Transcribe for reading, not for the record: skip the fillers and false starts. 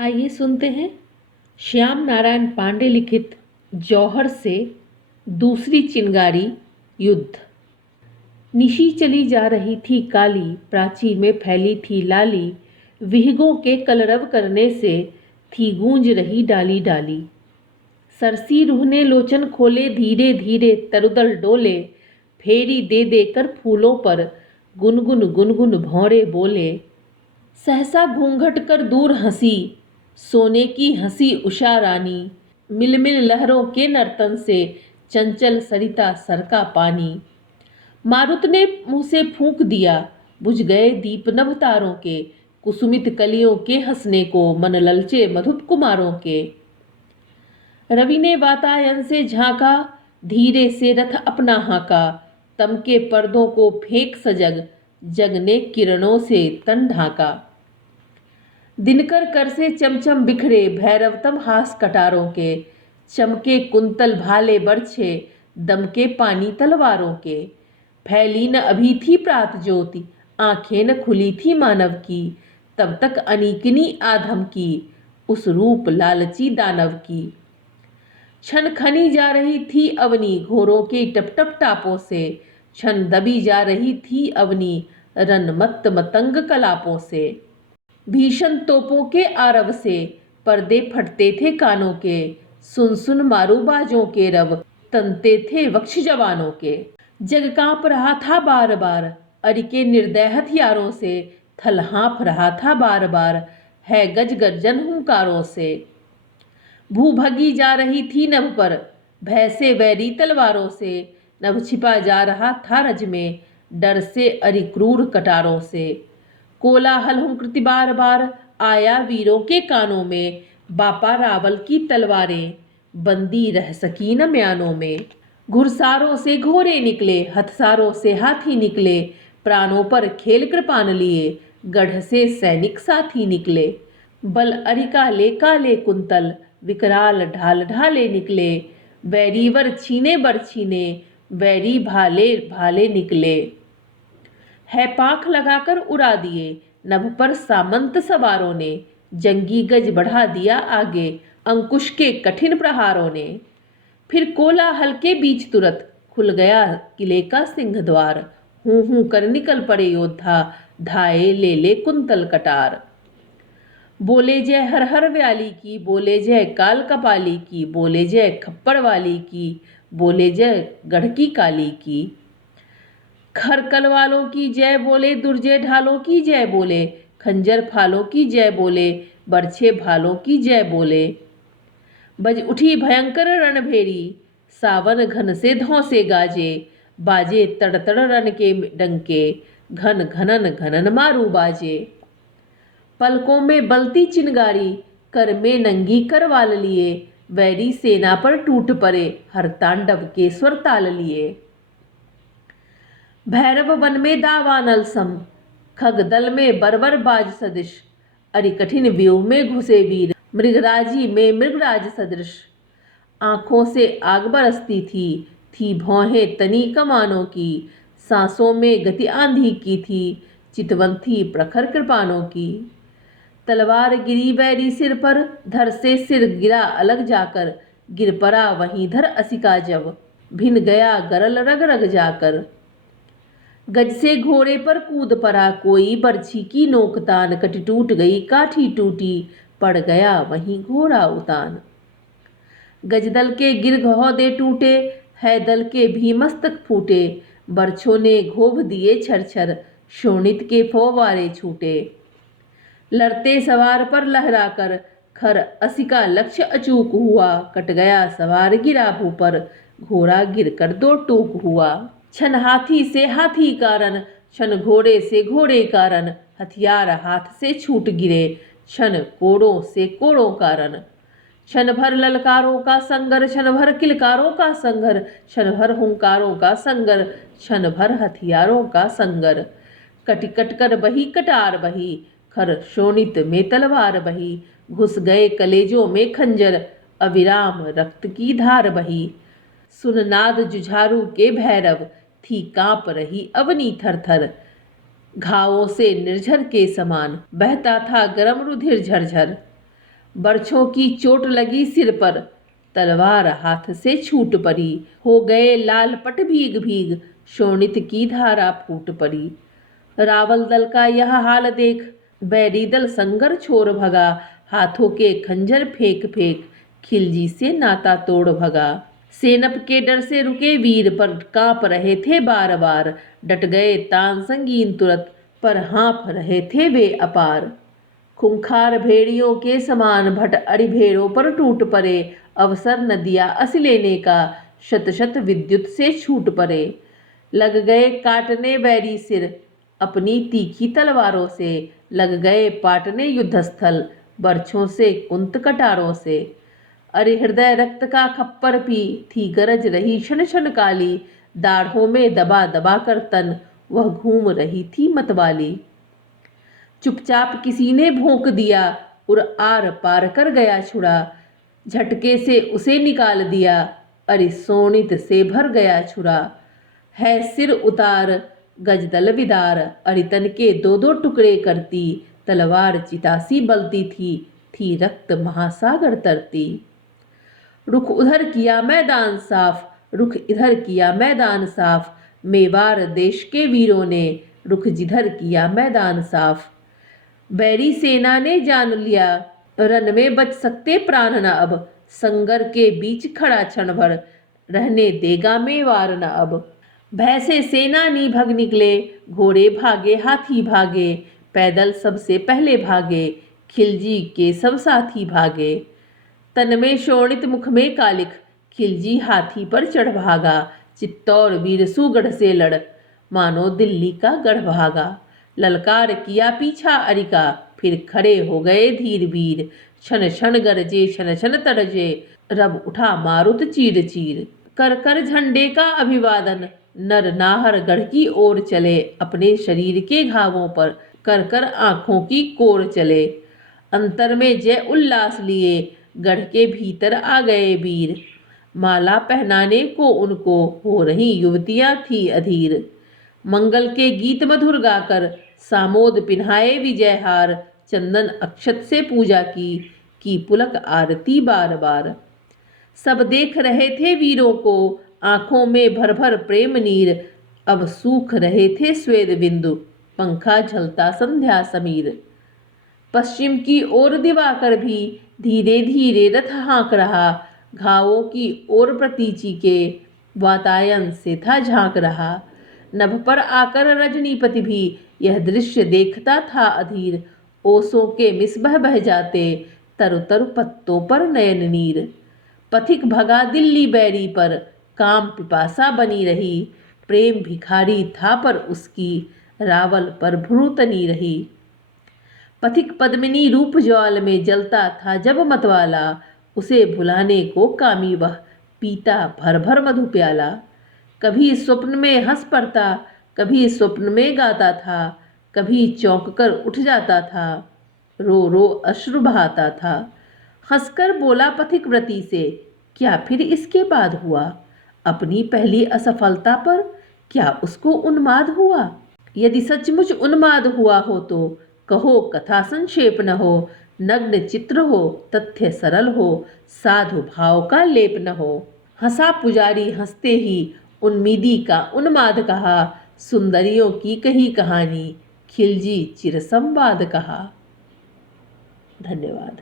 आइए सुनते हैं श्याम नारायण पांडे लिखित जौहर से दूसरी चिंगारी युद्ध। निशी चली जा रही थी काली, प्राची में फैली थी लाली, विहगों के कलरव करने से थी गूंज रही डाली डाली। सरसी रूह ने लोचन खोले, धीरे धीरे तरुदल डोले, फेरी दे दे कर फूलों पर गुनगुन गुनगुन भौरे बोले। सहसा घूंघट कर दूर हंसी, सोने की हंसी उषा रानी, मिलमिल लहरों के नर्तन से चंचल सरिता सरका पानी। मारुत ने मुंह से फूंक दिया, बुझ गए दीप नभ तारों के, कुसुमित कलियों के हंसने को मन ललचे मधुप कुमारों के। रवि ने वातायन से झांका, धीरे से रथ अपना हाका, तम के पर्दों को फेंक सजग, जग ने किरणों से तन ढाका। दिनकर कर से चमचम बिखरे, भैरवतम हास कटारों के, चमके कुंतल भाले बरछे, दमके पानी तलवारों के। फैली न अभी थी प्रात ज्योति, आंखें न खुली थी मानव की, तब तक अनीकिनी आधम की, उस रूप लालची दानव की। क्षण खनी जा रही थी अवनी, घोरों के टप टप टापों से, क्षण दबी जा रही थी अवनी, रन मत्त मतंग कलापों से। भीषण तोपों के आरव से पर्दे फटते थे कानों के, सुन सुन मारूबाजों के रव तनते थे वक्ष जवानों के। जग कांप रहा था बार बार, अरिके निर्दय हथियारों से, थल हाँफ रहा था बार बार, है गज गर्जन हुंकारों से। भू भगी जा रही थी नभ पर, भय से वैरी तलवारों से, नभ छिपा जा रहा था रज में, डर से अरि क्रूर कटारों से। कोलाहल हुंकृति बार बार आया वीरों के कानों में, बापा रावल की तलवारें बंदी रह सकी न म्यानों में। घुड़सारों से घोड़े निकले, हथसारों से हाथी निकले, प्राणों पर खेल कृपान लिए, गढ़ से सैनिक साथी निकले। बल अरिका ले काले कुंतल, विकराल ढाल ढाले निकले, बैरीवर छीने बर छीने, बैरी भाले भाले निकले। है पाख लगाकर उड़ा दिए, नभ पर सामंत सवारों ने, जंगी गज बढ़ा दिया आगे, अंकुश के कठिन प्रहारों ने। फिर कोलाहल के बीच तुरत खुल गया किले का सिंह द्वार, हूं हूं कर निकल पड़े योद्धा, धाये ले ले कुंतल कटार। बोले जय हर हर व्याली की, बोले जय काल कपाली की, बोले जय खप्पड़ वाली की, बोले जय गढ़ की काली की। खरकल वालों की जय बोले, दुर्जय ढालों की जय बोले, खंजर फालों की जय बोले, बरछे भालों की जय बोले। बज उठी भयंकर रणभेरी, सावन घन से धौंसे गाजे, बाजे तड़तड़ रण के डंके, घन घनन घनन मारू बाजे। पलकों में बलती चिनगारी, कर में नंगी करवाल लिए, वैरी सेना पर टूट पड़े, हर तांडव के स्वर ताल लिए। भैरव वन में दावानल सम, खग दल में बरबर बाज सदृश, अरि कठिन व्यूह में घुसे वीर, मृगराजी में मृगराज सदृश। आंखों से आग बरसती थी भौहें तनी कमानों की, सांसों में गति आंधी की थी, चितवन थी प्रखर कृपानों की। तलवार गिरी बैरी सिर पर, धर से सिर गिरा अलग जाकर, गिर पड़ा वहीं धर असिका जब, भिन गया गरल रग रग जाकर। गज से घोड़े पर कूद पड़ा कोई, बरछी की नोक तान, कटी टूट गई काठी टूटी, पड़ गया वहीं घोड़ा उतान। गजदल के गिर घौदे टूटे, है दल के भी मस्तक फूटे, बरछों ने घोभ दिए छरछर, शोणित के फौवारे छूटे। लड़ते सवार पर लहराकर, खर असिका लक्ष्य अचूक हुआ, कट गया सवार गिरा भू पर, घोड़ा गिरकर दो टूक हुआ। क्षण हाथी से हाथी कारण, क्षण घोड़े से घोड़े कारण, हथियार हाथ से छूट गिरे, क्षण कोड़ों से कोड़ों कारण। क्षण भर ललकारों का संगर, क्षण भर किलकारों का संगर, क्षण भर हुंकारों का संगर, क्षण भर हथियारों का संगर। कट कट कर बही कटार बही, खर शोणित में तलवार बही, घुस गए कलेजों में खंजर, अविराम रक्त की धार बही। सुन नाद जुझारू के भैरव, थी कांप रही अवनी थर थर, घावों से निर्झर के समान बहता था गरम रुधिर झरझर। बरछों की चोट लगी सिर पर, तलवार हाथ से छूट पड़ी। हो गए लाल पट भीग भीग, शोणित की धारा फूट पड़ी। रावल दल का यह हाल देख, बैरी दल संगर छोड़ भगा। हाथों के खंजर फेंक फेंक, खिलजी से नाता तोड़ भगा। सेनप के डर से रुके वीर, पर कांप रहे थे बार बार। डट गए तान संगीन तुरत, पर हाँफ रहे थे वे अपार। खूंखार भेड़ियों के समान भट अरिभेड़ों पर टूट पड़े। अवसर न दिया अस लेने का, शत शत विद्युत से छूट पड़े। लग गए काटने बैरी सिर, अपनी तीखी तलवारों से। लग गए पाटने युद्धस्थल, बरछों से कुंत कटारों से। अरे हृदय रक्त का खप्पर पी, थी गरज रही क्षण क्षण काली। दाढ़ों में दबा दबा कर तन, वह घूम रही थी मतवाली। चुपचाप किसी ने भोंक दिया, और आर पार कर गया छुड़ा। झटके से उसे निकाल दिया, अरे सोनित से भर गया छुरा। है सिर उतार गजदल विदार, अरितन के दो दो टुकड़े करती। तलवार चितासी बलती थी रक्त महासागर तरती। रुख उधर किया मैदान साफ, रुख इधर किया मैदान साफ। मेवाड़ देश के वीरों ने, रुख जिधर किया मैदान साफ। बैरी सेना ने जान लिया, रन में बच सकते प्राण न अब। संगर के बीच खड़ा क्षण भर, रहने देगा मेवाड़ न अब। भय से सेनानी भग निकले, घोड़े भागे हाथी भागे। पैदल सबसे पहले भागे, खिलजी के सब साथी भागे। तन में शोणित मुख में कालिख, खिलजी हाथी पर चढ़ भागा। चित्तौड़ वीर सुगढ़ से लड़, मानो दिल्ली का गढ़ भागा। ललकार किया पीछा अरिका, फिर खड़े हो गए धीर वीर। क्षण क्षण गरजे क्षण क्षण तरजे, रब उठा मारुत चीर चीर। कर कर झंडे का अभिवादन, नर नाहर गढ़ की ओर चले। अपने शरीर के घावों पर कर कर आंखों की कोर चले। अंतर में जय उल्लास लिए, गढ़ के भीतर आ गए वीर। माला पहनाने को उनको, हो रही युवतियां थी अधीर। मंगल के गीत मधुर गाकर, सामोद पिन्हाए विजयहार। चंदन अक्षत से पूजा की पुलक आरती बार बार। सब देख रहे थे वीरों को, आंखों में भर भर प्रेम नीर। अब सूख रहे थे स्वेद बिंदु, पंखा झलता संध्या समीर। पश्चिम की ओर दिवाकर भी धीरे धीरे रथ हाँक रहा। घावों की ओर प्रतीचि के वातायन से था झांक रहा। नभ पर आकर रजनीपति भी यह दृश्य देखता था अधीर। ओसों के मिसबह बह जाते, तरु तरु पत्तों पर नयन नीर। पथिक भगा दिल्ली बैरी पर, काम पिपासा बनी रही। प्रेम भिखारी था पर उसकी, रावल पर भ्रूतनी रही। पथिक पद्मिनी रूप ज्वाल में जलता था जब मतवाला। उसे भुलाने को कामी वह, पीता भर भर मधु प्याला। कभी स्वप्न में हंस पड़ता, कभी स्वप्न में गाता था। कभी चौंक कर उठ जाता था, रो रो अश्रु बहाता था। हंसकर बोला पथिक व्रती से, क्या फिर इसके बाद हुआ? अपनी पहली असफलता पर क्या उसको उन्माद हुआ? यदि सचमुच उन्माद हुआ हो तो कहो, कथा संक्षेप न हो। नग्न चित्र हो, तथ्य सरल हो, साधु भाव का लेप न हो। हंसा पुजारी हंसते ही, उन्मीदी का उन्माद कहा। सुंदरियों की कही कहानी, खिलजी चिर संवाद कहा। धन्यवाद।